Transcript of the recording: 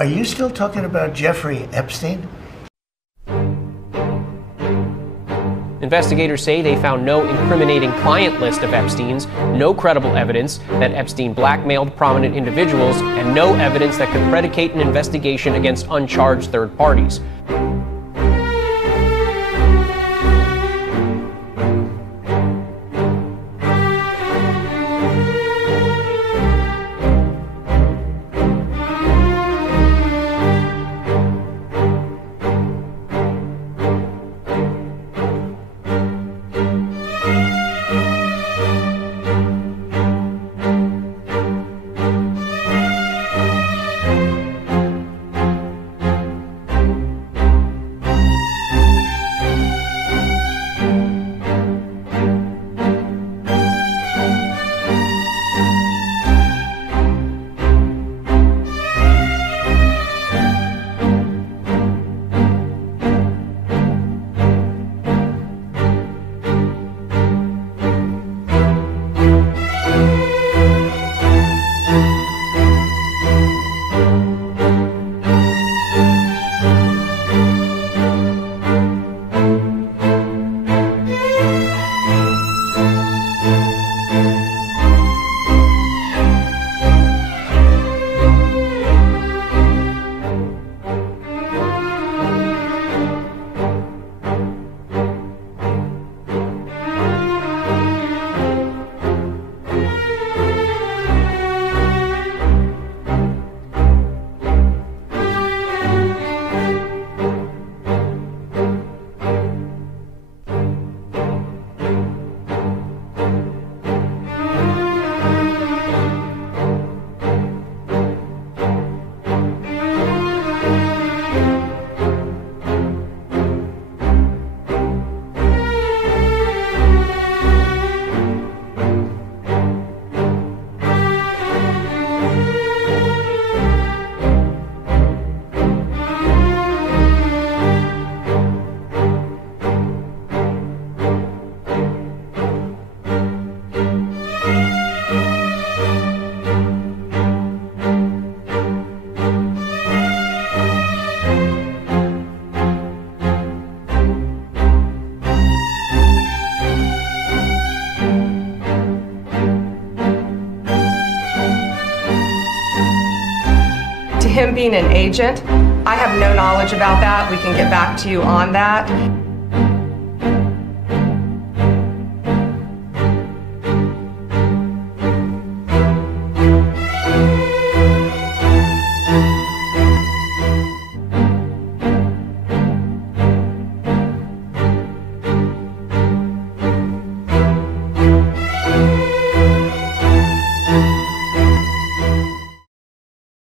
Are you still talking about Jeffrey Epstein? Investigators say they found no incriminating client list of Epstein's, no credible evidence that Epstein blackmailed prominent individuals, and no evidence that could predicate an investigation against uncharged third parties. Him being an agent, I have no knowledge about that. We can get back to you on that.